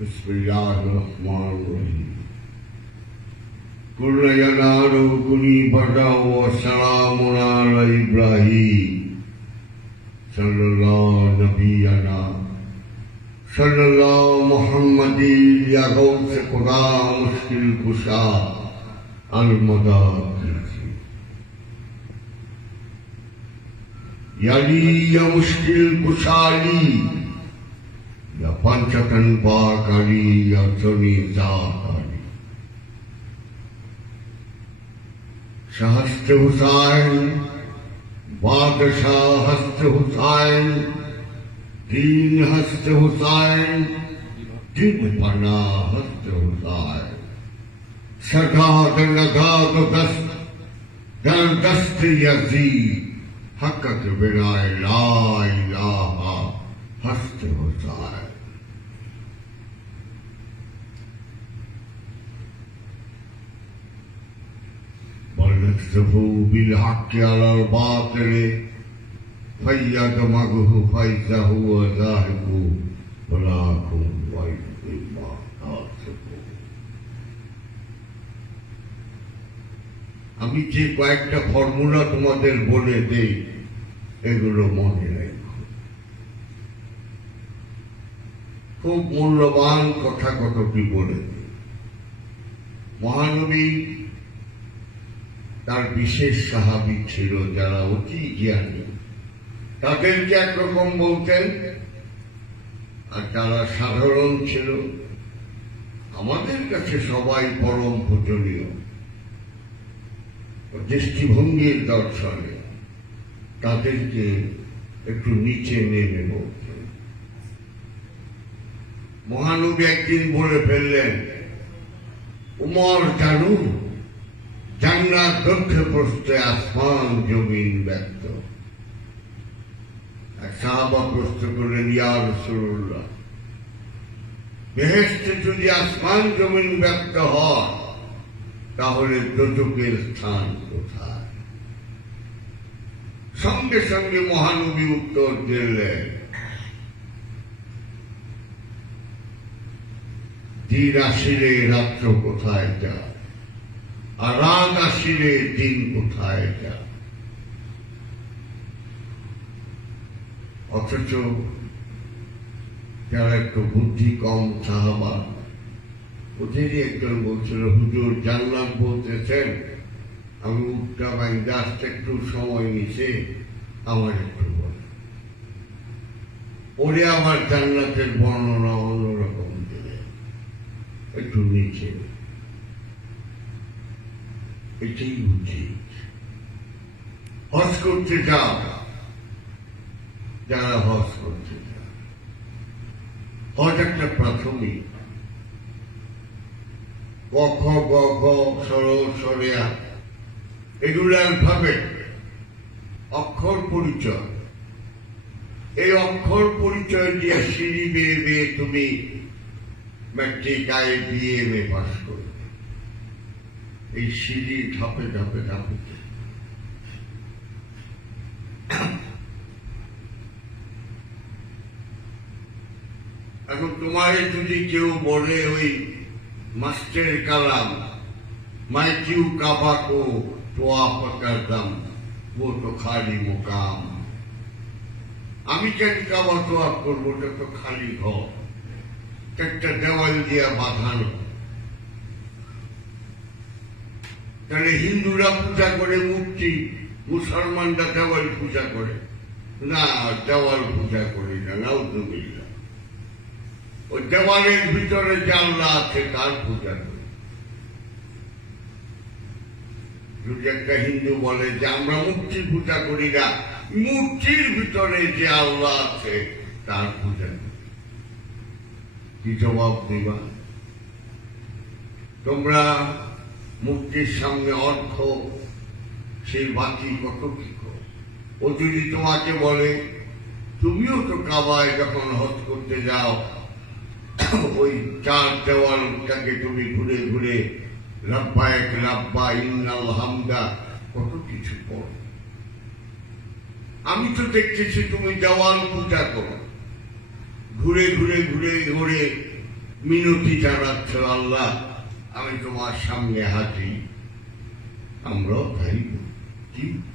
بسم الله الرحمن الرحيم. كل ينال كني بدا وسلام على إبراهيم. صلى الله نبينا. صلى الله محمد يا غوث خدا مشکل کشا. المداد یعنی یا مشکل کشالی یا پنچتن باکاری یا سنی زاکاری सहस्त्र हुसैन बादशाह हस्त हुसैन दीन हस्त हुसैन दिन पना हस्त हुसैन सदा लगा तो दस्त दर दस्त यजीद हक के बिना ला इलाहा हस्त ونكشفه بالحق على الباطل فيدمغه فإذا هو زاهق ولا كن ويل ما আমি যে কয়েকটা ফর্মুলা তোমাদের বলে দেই এগুলো মনে রাখো খুব মূল্যবান কথা কতটি বলে মহানবী তার বিশেষ সাহাবি ছিল যারা অতি জ্ঞানী। তাদেরকে একরকম বলতেন, আর যারা সাধারণ ছিল। আমাদের কাছে সবাই পরম পূজনীয়। দৃষ্টিভঙ্গির দর্শনে তাদেরকে একটু নিচে নেমে বলতেন। মহানবী একদিন বলে ফেললেন, উমর জানুন। জান্নাত দক্ষে প্রস্তে আসমান, জমিন ব্যক্ত। সাহাবা প্রশ্ন করলেন, ইয়া রসুল্লাহ বেহেস্তে যদি আসমান, জমিন ব্যক্ত হয়, তাহলে দোজকের স্থান কোথায়? সঙ্গে সঙ্গে মহানবী উত্তর দিলেন, দিন আসিলে রাত্র কোথায় যায়? আর রাত আসিলে দিন কোথায় যা অথচ যারা একটু বুদ্ধি কম সাহাবা ওদেরই একজন বলছিল, হুজুর, জানলাম বলতেছেন, আমি উঠটা বাই, জাস্ট একটু সময় নিছে আমার একটু বলে। ওরে আমার জান্নাতের বর্ণনা অন্যরকম দিলে, একটু নিচে। এটাই উচিত। হজ করতে যাও। যারা হজ করতে যাও। হজ একটা প্রাথমিক। ক খ, গ ঘ সর সরিয়া এগুলো অ্যালফাবেট। অক্ষর পরিচয়। এই অক্ষর পরিচয় দিয়ে সিঁড়ি বেয়ে বেয়ে তুমি ম্যাট্রিক আই বিএ পাস করবে। এই সিঁড়ি ধাপে ধাপে ধাপে। এখন তোমায় যদি কেউ বলে ওই মাস্টার কালাম মাইকিউ কাবাকো তোয়া পাকার দাম, ও তো খালি মোকাম। আমি কেন কাবা তোয়া করব? ওটা তো খালি ঘর। একটা দেওয়াল দিয়া বাঁধানো। তাহলে হিন্দুরা পূজা করে, মূর্তি, মুসলমানরা দেওয়াল পূজা করে। না, দেওয়াল পূজা করি না, নাউজুবিল্লাহ। ওই দেওয়ালের ভিতরে আল্লাহ আছে, তার পূজা করি। যদি একটা হিন্দু বলে যে, আমরা মূর্তি পূজা করি না, মূর্তির ভিতরে যে আল্লাহ আছে, তার পূজা কি জবাব দিবা? তোমরা মুক্তির সামনে অর্থ, সেই বাকি কত কি ও যদি তোমাকে বলে, তুমিও তো কাবায় যখন হজ করতে যাও, ওই চার দেওয়ালটাকে তুমি ঘুরে ঘুরে লাব্বায়ক লাব্বা ইন্নাল হামদা কত কিছু করো আমি তো দেখতেছি তুমি দেওয়াল পূজা করো। ঘুরে ঘুরে ঘুরে ঘুরে মিনতি জানাচ্ছ আল্লাহ আমি তোমার সামনে হাজির আমরাও তাই জীবিত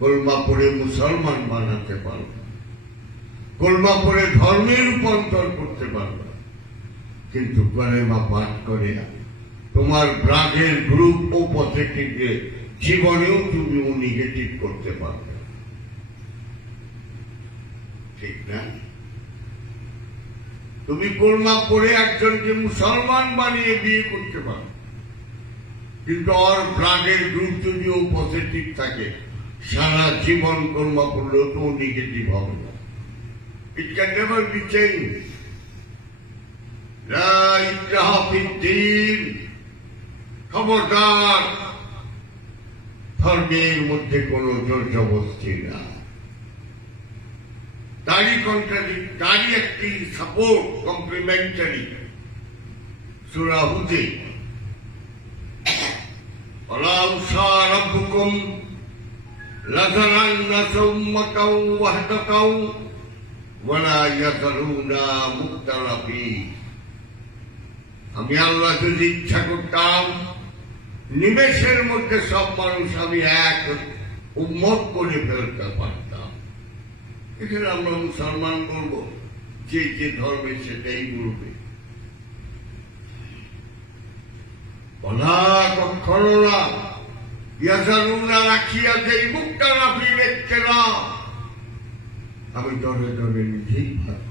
কলমা পড়ে মুসলমান বানাতে পারব কলমা পড়ে ধর্মের রূপান্তর করতে পারব কিন্তু কলেমা পাঠ করে তোমার ব্রাগের গ্রুপ ও পথেটিকে জীবনেও তুমি ও নেগেটিভ করতে পারবে ঠিক না? তুমি কলমা পড়ে একজনকে মুসলমান বানিয়ে বিয়ে করতে পারো। কিন্তু ওর ব্লাডের গ্রুপ যদি ও পজিটিভ থাকে, সারা জীবন কর্মা পড়লেও তো নেগেটিভ হবে না। It can never be change খবরদার। ধর্মের মধ্যে কোন জোর জবস্তি না তারই কন্ট্রাডিক তারই একটি সাপোর্ট কমপ্লিমেন্টারি সুরাহুতে ولو شاء ربكم لجعلن ثمة وحدة ولا يزالون مختلفين আমি আল্লাহ যদি ইচ্ছা করতাম নিমেষের মধ্যে সব মানুষ আমি এক উন্মত করে ফেলতে পারতাম এখানে আমরা মুসলমান বলব, যে যে ধর্মে সেটাই বলবে আমি দরে দরে নিজেই ভাগ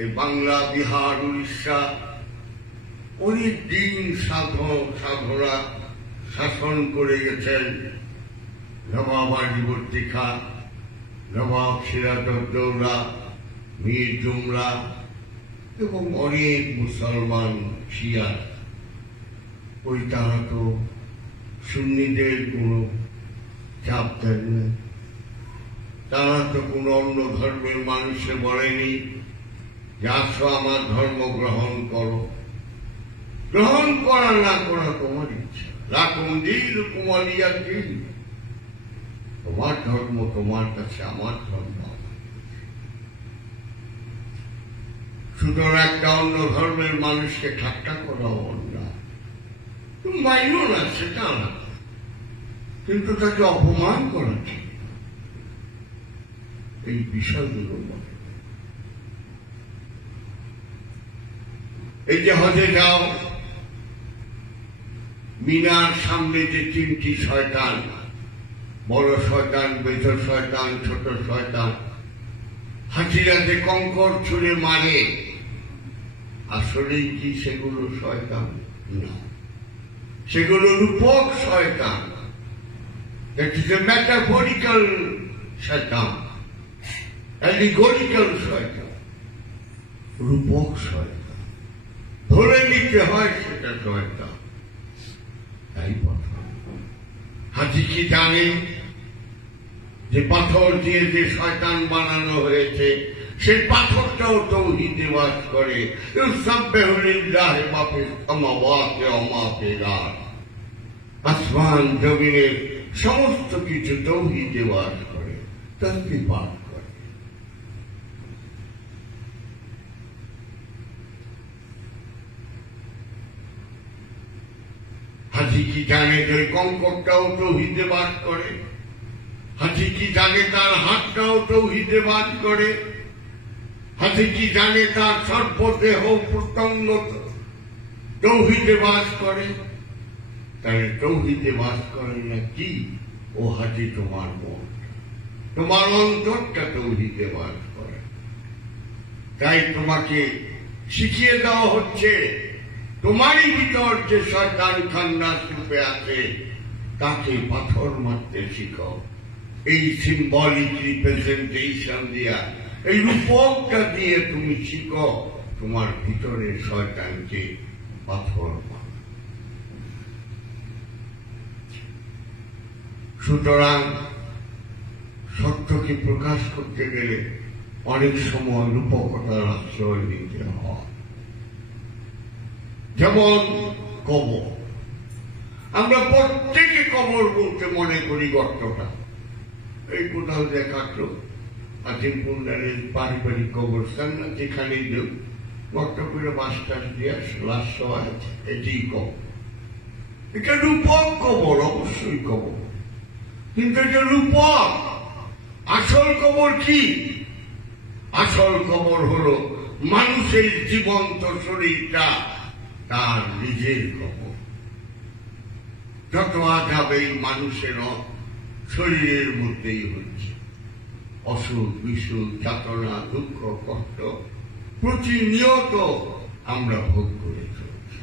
এই বাংলা, বিহার, উড়িষ্যা, অনেক দিন সাধক সাধনা, শাসন করে গেছেন। নবাব আলিবর্তী খান নবাব সিরাজউদ্দৌলা মীর জুমলা এবং অনেক মুসলমান শিয়া। ওই তারা তো সুন্নিদের কোনো চাপ দেন না। তারা তো কোনো অন্য ধর্মের মানুষে বলেনি যে আসো আমার ধর্ম গ্রহণ করো। গ্রহণ করা না করা তোমার ইচ্ছা। রাখুন দিল কুমারিয়া দিল তোমার ধর্ম, তোমার কাছে আমার ধর্ম সুতরাং একটা অন্য ধর্মের মানুষকে ঠাট্টা করা অন্যায়। তুমি না, সেটা না কিন্তু তাকে অপমান করা ঠিক এই বিষয়গুলো এই যে হজে যাও, মিনার সামনে যে তিনটি শয়তান বড় শয়তান বেজ শয়তান, ছোট শয়তান। হাজিরা যে কঙ্কর ছুঁড়ে মারে। আসলেই কি সেগুলো শয়তান? না। সেগুলো রূপক শয়তান। That is a metaphorical শয়তান। allegorical শয়তান। রূপক শয়তান। ধরে নিতে হয় সেটা শয়তান। তাই পাথর হাজি কি জানে? যে পাথর দিয়ে যে শয়তান বানানো হয়েছে, সেই পাথরটাও তৌহিদে বাস করে। আসমান জমিনের সমস্ত কিছু তৌহিদে বাস করে তসবিহ পাঠ করে। হাজি কি জানে যে কঙ্করটাও তৌহিদে বাস করে? হাজি কি জানে তার হাতটাও তৌহিদে বাস করে? হাজি কি জানে তার সর্বদেহ প্রত্যঙ্গ বাস করে? তাহলে বাস করে না কি? ও হাজি তোমার মন। তোমার অন্তরটা বাস করে। তাই তোমাকে শিখিয়ে দেওয়া হচ্ছে, তোমারই ভিতর যে শয়তান খান্নাস রূপে আছে, তাকে পাথর মারতে শিখাও। এই সিম্বলিক রিপ্রেজেন্টেশন দিয়া, এই রূপকটা দিয়ে তুমি শিখো, তোমার ভিতরে শয়তানকে পাথর সুতরাং সত্যকে প্রকাশ করতে গেলে অনেক সময় রূপকতার আশ্রয় নিতে হয়। যেমন কবর। আমরা প্রত্যেকে কবর বলতে মনে করি গর্তটা। এই কোথাও দেখাতো আজিমপুর নারের পারিবারিক কবরস্থান না যেখানেই দেব বক্তব্যের বাস টাস দিয়ে লাশ সহ আছে, এটি কবর। এটা রূপক কবর, অবশ্যই কবর। কিন্তু এটা রূপক। আসল কবর কি? আসল কবর হলো মানুষের জীবন্ত শরীরটা, তার নিজের কবর। যত এই মানুষের অ- শরীরের মধ্যেই হচ্ছে। অসুখ, বিসুখ, যাতনা, দুঃখ, কষ্ট প্রতিনিয়ত আমরা ভোগ করে চলছি।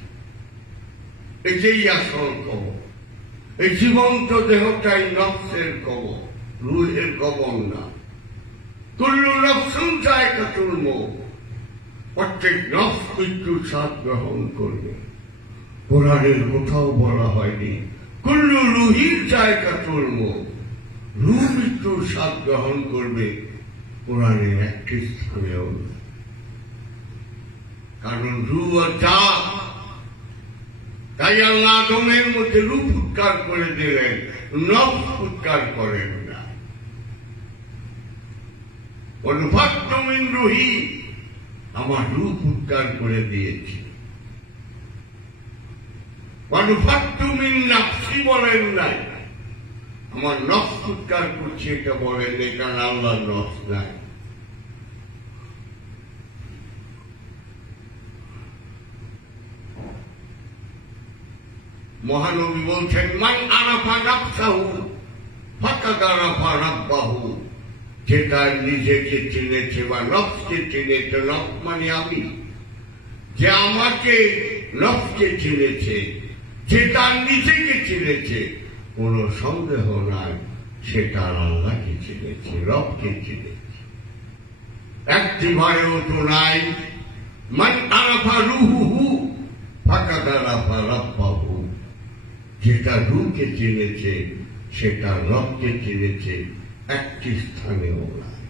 এটাই আসল কবর। এই জীবন্ত দেহটাই নফসের কবর, রুহের কবর না কুল্লু নফসুন চায় কাতুল প্রত্যেক নফস মৃত্যুর স্বাদ গ্রহণ করবে। কোরআনের কোথাও বলা হয়নি কুল্লু রুহির জায়গা তুলব রু মৃত্যুর স্বাদ গ্রহণ করবে, কোরআনের একটি স্থানেও। কারণ রু আর যা তাই আল্লাহ আদমের মধ্যে রূপ উৎকার করে দিলেন, নফস উৎকার করেন না। অনুভাত্তমিন রুহি আমার রূপ উদ্ধার করে দিয়েছে। মানুফাক্তুমিন নাফসি বলেন নাই। আমার নফস উদ্ধার করছে এটা বলেন কারণ আল্লাহর নফস নাই মহানবী বলছেন মান আরাফা নাফসাহু ফাকাদ আরাফা রাব্বাহু। যে তার নিজেকে চিনেছে বা নফসকে চিনেছে, নফস মানে আমি। যে আমাকে নফসকে চিনেছে, যে তার নিজেকে চিনেছে কোনো সন্দেহ নাই সে তার আল্লাহকে চিনেছে রবকে চিনেছে একটি ভয়ও তো নাই, মান আরাফা ফাঁকা যেটা রুকে চিনেছে সেটা রবকে চিনেছে একটি স্থানেও নাই।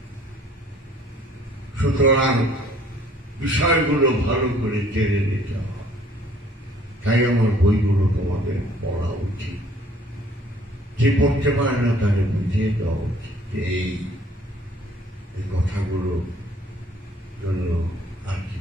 সুতরাং বিষয়গুলো ভালো করে জেনে নিতে হবে। তাই আমার বইগুলো তোমাদের পড়া উচিত। যে পড়তে পারে না তাকে বুঝিয়ে দেওয়া উচিত এই কথাগুলো জন্য আর কি